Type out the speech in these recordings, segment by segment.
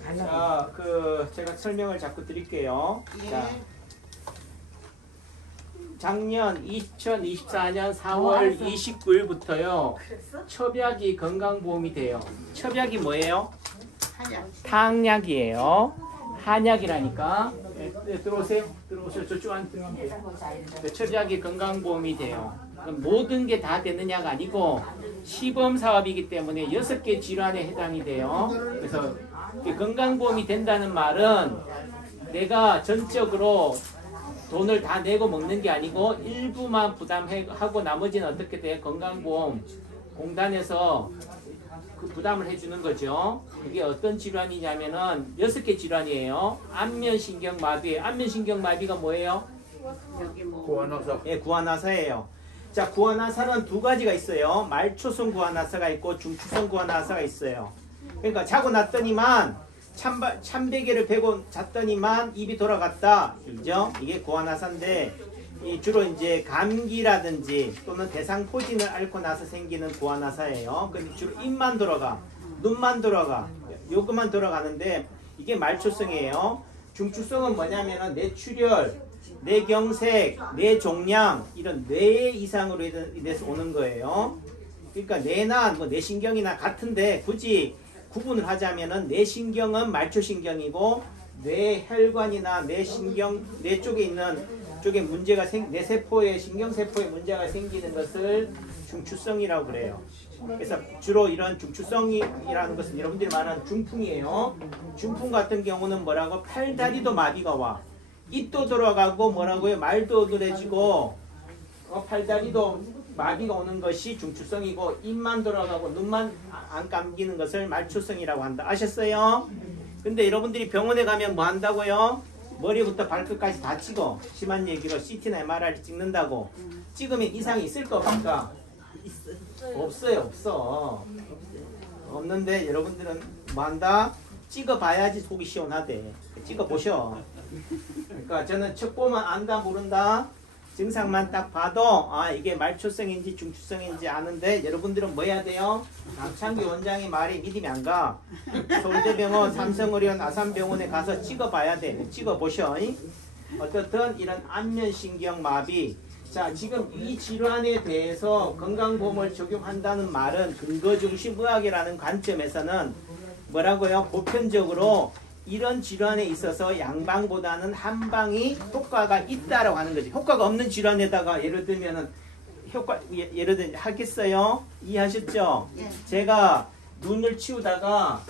자, 제가 설명을 자꾸 드릴게요. 예. 자, 작년 2024년 4월 29일부터요. 첩약이 건강보험이 돼요. 첩약이 뭐예요? 한약. 탕약이에요. 한약이라니까. 네, 들어오세요. 들어오세요. 저쪽 안에 들어가면 돼요. 네, 첩약이 건강보험이 돼요. 모든 게 다 되느냐가 아니고 시범 사업이기 때문에 6개 질환에 해당이 돼요. 그래서 건강보험이 된다는 말은 내가 전적으로 돈을 다 내고 먹는 게 아니고 일부만 부담하고 나머지는 어떻게 돼요? 건강보험 공단에서 그 부담을 해주는 거죠. 이게 어떤 질환이냐면은 6개 질환이에요. 안면신경마비. 안면신경마비가 뭐예요? 구안화사. 예, 구안화사예요. 자, 구안화사는 두 가지가 있어요. 말초성 구안화사가 있고 중추성 구안화사가 있어요. 그러니까 자고 났더니만 참베개를 베고 잤더니만 입이 돌아갔다. 그죠? 이게 구안화사인데 주로 이제 감기라든지 또는 대상포진을 앓고 나서 생기는 구안화사예요. 근데 주로 입만 돌아가, 눈만 돌아가, 요것만 돌아가는데 이게 말초성이에요. 중추성은 뭐냐면은 뇌출혈, 뇌경색, 뇌종양 이런 뇌 이상으로 인해서 오는 거예요. 그러니까 뇌나 뭐 뇌신경이나 같은데 굳이 구분을 하자면은 뇌신경은 말초신경이고 뇌혈관이나 뇌신경 뇌 쪽에 있는 쪽에 문제가 뇌세포에 신경세포에 문제가 생기는 것을 중추성이라고 그래요. 그래서 주로 이런 중추성이라는 것은 여러분들이 말하는 중풍이에요. 중풍 같은 경우는 뭐라고 팔다리도 마비가 와. 입도 돌아가고 뭐라고요? 말도 어두워지고 팔다리도 마비가 오는 것이 중추성이고 입만 돌아가고 눈만 안 감기는 것을 말초성이라고 한다. 아셨어요? 근데 여러분들이 병원에 가면 뭐 한다고요? 머리부터 발끝까지 다 찍어. 심한 얘기로 CT나 MRI를 찍는다고. 찍으면 이상이 있을 거 없을까? 없어요. 없어. 없는데 여러분들은 뭐 한다? 찍어봐야지 속이 시원하대. 찍어보셔. 그러니까 저는 척 보면 안다 모른다. 증상만 딱 봐도 이게 말초성인지 중추성인지 아는데 여러분들은 뭐 해야 돼요? 남창기 원장의 말이 믿음이 안 가. 서울대병원, 삼성의료원, 아산병원에 가서 찍어봐야 돼. 찍어보셔. 어떻든 이런 안면신경마비. 자, 지금 이 질환에 대해서 건강보험을 적용한다는 말은 근거중심의학이라는 관점에서는 뭐라고요? 보편적으로 이런 질환에 있어서 양방보다는 한방이 효과가 있다라고 하는 거지. 효과가 없는 질환에다가 예를 들면은 예를 들면 하겠어요? 이해하셨죠? 예. 제가 눈을 치우다가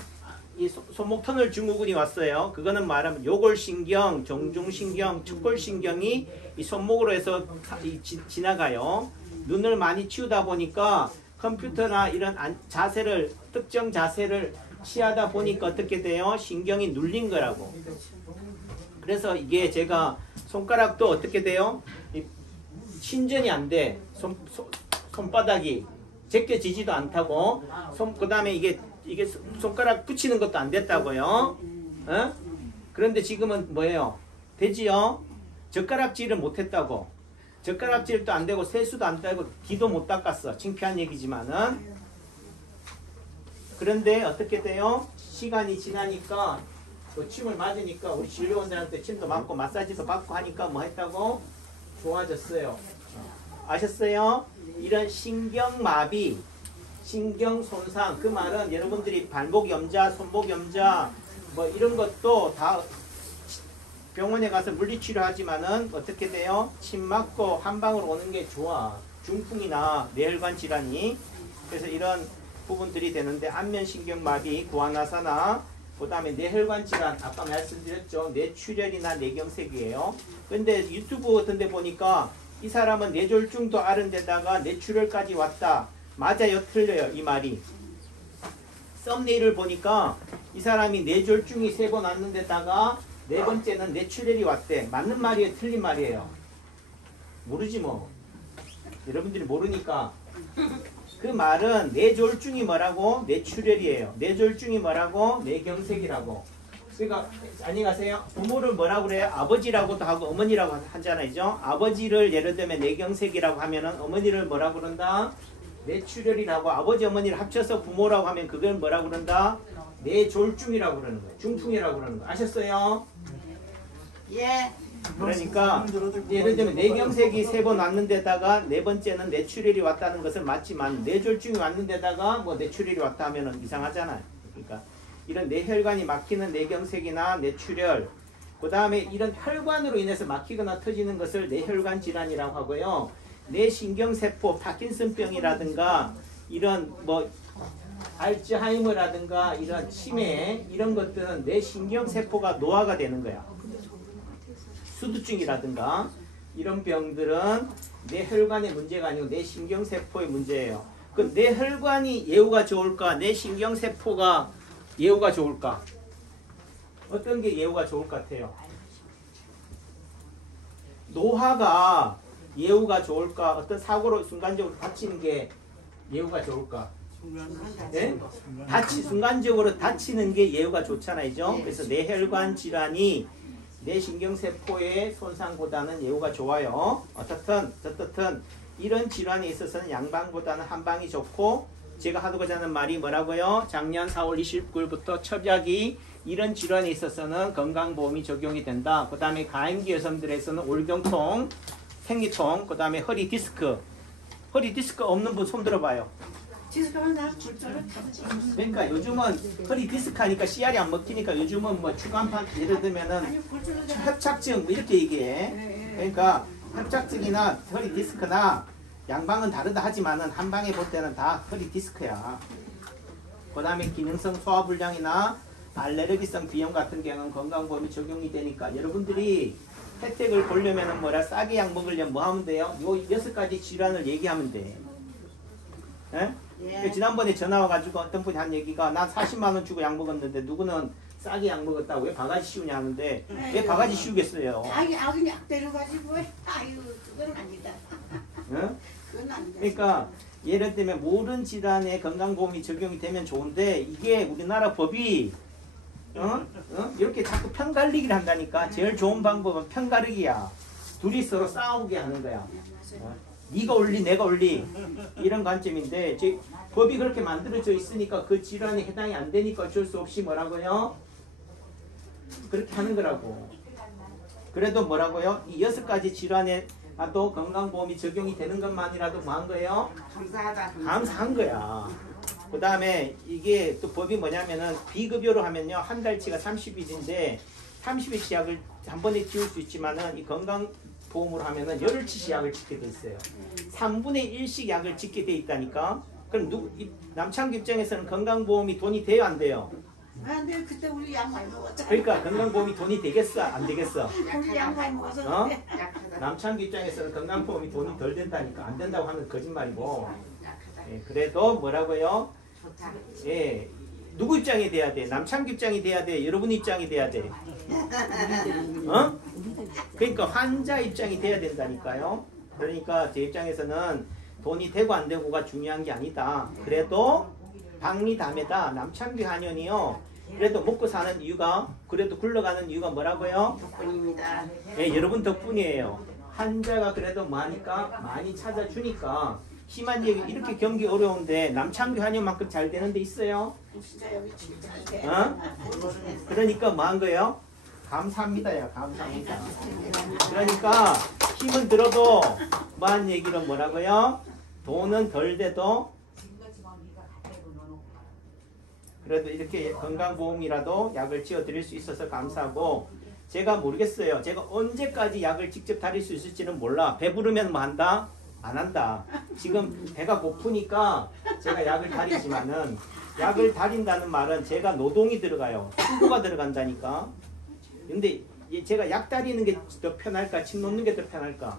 이 손목 터널 증후군이 왔어요. 그거는 말하면 요골신경, 정중신경, 척골신경이 이 손목으로 해서 지나가요. 눈을 많이 치우다 보니까 컴퓨터나 이런 자세를 특정 자세를 취하다 보니까 어떻게 돼요? 신경이 눌린 거라고. 그래서 이게 제가 손가락도 어떻게 돼요? 신전이 안 돼. 손바닥이 제껴지지도 않다고. 그 다음에 이게 손가락 붙이는 것도 안 됐다고요. 어? 그런데 지금은 뭐예요? 되지요? 젓가락질을 못 했다고. 젓가락질도 안 되고 세수도 안 되고 귀도 못 닦았어. 창피한 얘기지만은. 그런데 어떻게 돼요? 시간이 지나니까 또 침을 맞으니까 우리 진료원들한테 침도 맞고 마사지도 받고 하니까 뭐 했다고? 좋아졌어요. 아셨어요? 이런 신경마비, 신경손상 그 말은 여러분들이 발목염자, 손목염자 뭐 이런 것도 다 병원에 가서 물리치료하지만은 어떻게 돼요? 침 맞고 한방으로 오는 게 좋아. 중풍이나 뇌혈관 질환이. 그래서 이런 부분들이 되는데 안면신경마비, 구안화사나 그 다음에 뇌혈관 질환 아까 말씀드렸죠. 뇌출혈이나 뇌경색이에요. 근데 유튜브 같은 데 보니까 이 사람은 뇌졸중도 앓은 데다가 뇌출혈까지 왔다. 맞아요? 틀려요? 이 말이. 썸네일을 보니까 이 사람이 뇌졸중이 3번 왔는 데다가 4번째는 뇌출혈이 왔대. 맞는 말이에요? 틀린 말이에요? 모르지 뭐. 여러분들이 모르니까. 그 말은 뇌졸중이 뭐라고? 뇌출혈이에요. 뇌졸중이 뭐라고? 뇌경색이라고. 그러니까 안녕하세요. 부모를 뭐라고 그래요? 아버지라고도 하고 어머니라고 하잖아요. 아버지를 예를 들면 뇌경색이라고 하면은 어머니를 뭐라고 그런다? 뇌출혈이라고. 아버지 어머니를 합쳐서 부모라고 하면 그걸 뭐라고 그런다? 뇌졸중이라고 그러는 거예요. 중풍이라고 그러는 거 아셨어요? 예. 그러니까 예를 들면 뇌경색이 3번 왔는 데다가 네 번째는 뇌출혈이 왔다는 것은 맞지만 뇌졸중이 왔는 데다가 뭐 뇌출혈이 왔다 하면은 이상하잖아요. 그러니까 이런 뇌혈관이 막히는 뇌경색이나 뇌출혈, 그 다음에 이런 혈관으로 인해서 막히거나 터지는 것을 뇌혈관 질환이라고 하고요. 뇌신경세포 파킨슨병이라든가 이런 뭐 알츠하이머라든가 이런 치매 이런 것들은 뇌신경세포가 노화가 되는 거야. 수두증이라든가 이런 병들은 뇌혈관의 문제가 아니고 뇌신경세포의 문제예요. 그 뇌혈관이 예후가 좋을까? 뇌신경세포가 예후가 좋을까? 어떤 게 예후가 좋을 것 같아요? 노화가 예후가 좋을까? 어떤 사고로 순간적으로 다치는 게 예후가 좋을까? 네? 순간적으로 다치는 게 예후가 좋잖아요. 그래서 뇌혈관 질환이 뇌신경세포의 손상보다는 예후가 좋아요. 어떻든 이런 질환에 있어서는 양방보다는 한방이 좋고, 제가 하고자 하는 말이 뭐라고요? 작년 4월 29일부터 첩약이 이런 질환에 있어서는 건강보험이 적용이 된다. 그 다음에 가임기 여성들에서는 올경통, 생리통, 그 다음에 허리 디스크 없는 분 손 들어봐요. 지수가면 나 굴절을 그러니까 요즘은 허리 디스크 하니까 씨알이 안 먹히니까 요즘은 뭐 추간판 예를 들면은 아니 굴절을 협착증 뭐 이렇게 얘기해. 그러니까 협착증이나 허리 디스크나 양방은 다르다 하지만은 한 방에 볼 때는 다 허리 디스크야. 그 다음에 기능성 소화불량이나 알레르기성 비염 같은 경우는 건강보험이 적용이 되니까 여러분들이 혜택을 보려면은 뭐라 싸게 약 먹으려면 뭐 하면 돼요? 요 6가지 질환을 얘기하면 돼. 예? 예. 지난번에 전화 와가지고 어떤 분이 한 얘기가 난 40만 원 주고 약 먹었는데 누구는 싸게 약 먹었다고 왜 바가지 씌우냐 하는데 왜 바가지 씌우겠어요? 아기 약 데려가지고 아유 그건 아니다. 응? 그건 아니다. 그러니까 예를 들면 모든 질환에 건강보험이 적용이 되면 좋은데 이게 우리나라 법이 이렇게 자꾸 편가르기를 한다니까. 제일 좋은 방법은 편가르기야. 둘이 서로 싸우게 하는 거야. 네가 옳리 내가 옳리 이런 관점인데 법이 그렇게 만들어져 있으니까 그 질환에 해당이 안 되니까 어쩔 수 없이 뭐라고요? 그렇게 하는 거라고. 그래도 뭐라고요? 이 6가지 질환에 또 건강보험이 적용이 되는 것만이라도 뭐 한 거예요? 감사하다. 감사한 거야. 그 다음에 이게 또 법이 뭐냐면은 비급여로 하면요 한 달치가 30일인데 30일치 약을 한 번에 지울 수 있지만은 이 건강보험으로 하면은 열흘치 약을 짓게 돼 있어요. 3분의 1씩 약을 짓게 돼 있다니까. 그럼 남창규 입장에서는 건강보험이 돈이 돼요 안 돼요? 근데 그때 우리 약 많이 먹었잖아. 그러니까 건강보험이 돈이 되겠어 안 되겠어? 우리 약 많이 먹어서 어? 그래. 남창규 입장에서는 건강보험이 돈이 덜 된다니까. 안 된다고 하면 거짓말이고. 예, 그래도 뭐라고요? 예, 누구 입장이 돼야 돼? 남창규 입장이 돼야 돼? 여러분 입장이 돼야 돼? 어? 그러니까 환자 입장이 돼야 된다니까요. 그러니까 제 입장에서는 돈이 되고 안 되고가 중요한 게 아니다. 그래도 박리담에다 남창규 한의원이요. 그래도 먹고 사는 이유가, 그래도 굴러가는 이유가 뭐라고요? 덕분입니다. 예, 여러분 덕분이에요. 환자가 그래도 많으니까 많이 찾아주니까. 심한 얘기, 이렇게 경기 어려운데 남창규 한의원만큼 잘 되는 데 있어요? 진짜 여기 진짜 돼. 어? 그러니까 뭐 한 거예요? 감사합니다. 야, 감사합니다. 그러니까 힘은 들어도 뭐 한 얘기는 뭐라고요? 돈은 덜 돼도 그래도 이렇게 건강보험이라도 약을 지어드릴 수 있어서 감사하고, 제가 모르겠어요. 제가 언제까지 약을 직접 다릴 수 있을지는 몰라. 배부르면 뭐 한다? 안 한다. 지금 배가 고프니까 제가 약을 다리지만은, 약을 다린다는 말은 제가 노동이 들어가요. 수고가 들어간다니까. 근데 제가 약 다리는 게 더 편할까? 침 놓는 게 더 편할까?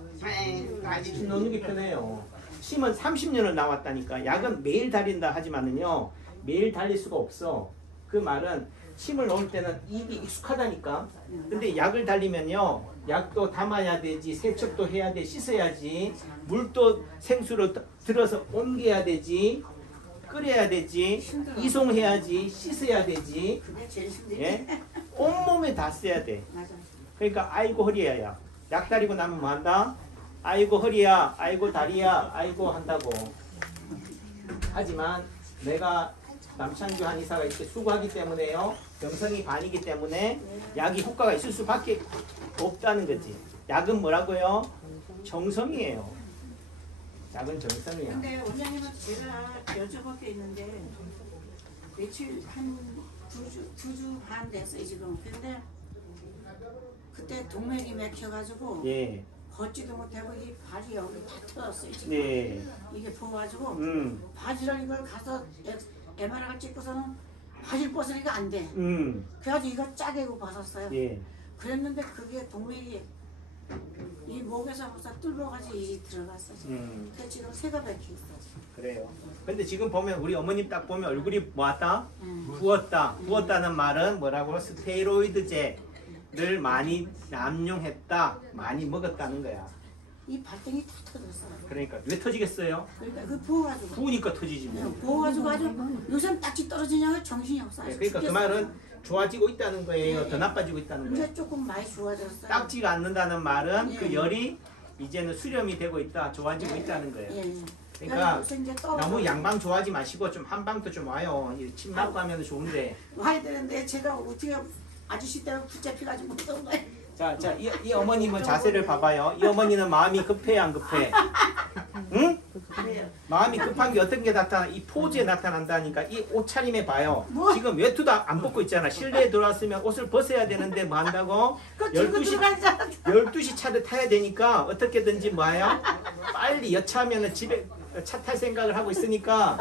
침 놓는 게 편해요. 침은 30년을 나왔다니까. 약은 매일 다린다 하지만은요, 매일 달릴 수가 없어. 그 말은 침을 놓을 때는 입이 익숙하다니까. 근데 약을 달리면요, 약도 담아야 되지, 세척도 해야 돼, 씻어야지, 물도 생수로 들어서 옮겨야 되지, 끓여야 되지, 이송해야지, 씻어야 되지. 그게 제일 힘들지. 예? 온몸에 다 써야 돼. 맞아. 그러니까 아이고 허리야. 약 다리고 나면 뭐 한다? 아이고 허리야, 아이고 다리야, 아이고 한다고. 하지만 내가 남창규 한의사가 이렇게 수고하기 때문에요. 병성이 반이기 때문에 약이 효과가 있을 수밖에 없다는 거지. 약은 뭐라고요? 정성이에요. 약은 정성이야. 근데 원장님한테 제가 여쭤볼 게 있는데 며칠 한 9주 반 됐어요 지금. 근데 그때 동맥이 맥혀가지고 예. 걷지도 못하고 이 발이 여기 다 터졌어요 지금. 네. 이게 부어가지고 바지를 이걸 가서 MRI를 찍고서는 바지를 벗으니까 안 돼. 그래가지고 이거 짜개고 벗었어요. 예. 그랬는데 그게 동맥이 이 목에서 벌써 뚫어가지고 이 들어갔어 지금. 근데 지금 새가 박혀 있어. 그래요. 근데 지금 보면 우리 어머님 딱 보면 얼굴이 뭐왔다? 응. 부었다. 부었다는 말은 뭐라고? 스테로이드제를 많이 남용했다. 많이 먹었다는 거야. 이 발등이 다 터졌어. 그러니까 왜 터지겠어요? 그러니까 그 부어가지고. 부으니까 터지지 뭐. 부어가지고 아주 요새 딱지 떨어지냐고 정신이 없어. 네, 그러니까 그 말은 좋아지고 있다는 거예요. 더 나빠지고 있다는 거예요. 이제 조금 많이 좋아졌어요. 닦지가 않는다는 말은 예. 그 열이 이제는 수렴이 되고 있다. 좋아지고 있다는 거예요. 예. 그러니까 요새 이제 또 너무 양방 좋아하지 마시고 좀 한방도 좀 와요. 침 맞고 하면 좋은데. 와야 되는데 제가 어떻게 아저씨 때문에 붙잡혀가지고 못 온 거예요. 자, 이 어머님은 자세를 봐봐요. 이 어머니는 마음이 급해 안 급해? 응? 그래요. 마음이 급한 게 어떤 게 나타나? 이 포즈에 나타난다니까. 이 옷차림에 봐요. 뭐? 지금 외투도 안 벗고 있잖아. 실내에 들어왔으면 옷을 벗어야 되는데 뭐 한다고? 그거 들고 12시, 들어가자. 12시 차를 타야 되니까 어떻게든지 뭐예요? 빨리 여차하면 집에 차 탈 생각을 하고 있으니까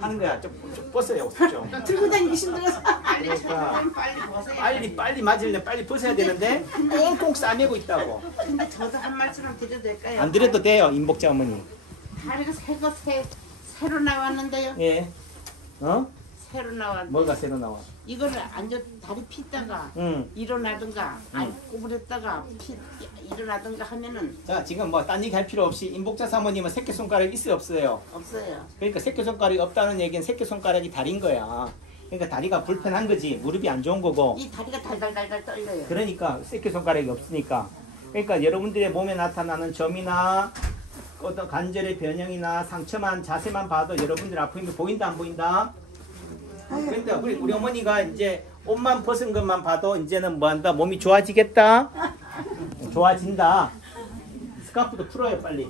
하는 거야. 좀 벗어요. 옷 좀. 들고 다니기 힘들어서. 그러니까 빨리 벗어야 빨리 맞으려면 빨리 벗어야 되는데 꽁꽁 싸매고 있다고. 근데 저도 한 말씀 드려도 될까요? 안 드려도 돼요, 임복자 어머니. 다리가 새로 나왔는데요. 예. 어? 새로 나왔. 뭐가 새로 나와? 이거를 앉아 다리 폈다가 응. 일어나든가 아니 구부렸다가 일어나든가 하면은 자, 지금 뭐 딴 얘기 할 필요 없이 임복자 사모님은 새끼손가락이 있어요, 없어요? 없어요. 그러니까 새끼손가락이 없다는 얘기는 새끼손가락이 다리인 거야. 그러니까 다리가 불편한 거지. 무릎이 안 좋은 거고. 이 다리가 달달달달 떨려요. 그러니까 새끼손가락이 없으니까. 그러니까 여러분들의 몸에 나타나는 점이나 어떤 관절의 변형이나 상처만 자세만 봐도 여러분들 아픔이 보인다 안 보인다? 그러니까 우리 어머니가 이제 옷만 벗은 것만 봐도 이제는 뭐 한다? 몸이 좋아지겠다? 좋아진다. 스카프도 풀어요 빨리.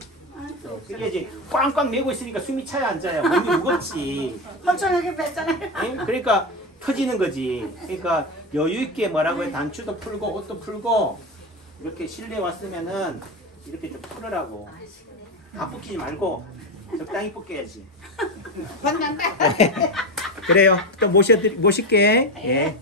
그래야지 꽝꽝 메고 있으니까 숨이 차야 안 차요. 몸이 무겁지. 멀쩡하게 뺐잖아요. 예? 그러니까 터지는 거지. 그러니까 여유 있게 뭐라고 해 단추도 풀고 옷도 풀고 이렇게 실내 왔으면은 이렇게 좀 풀으라고. 다 벗기지 말고 적당히 벗겨야지. 만난다. 그래요. 또 모실게. 예.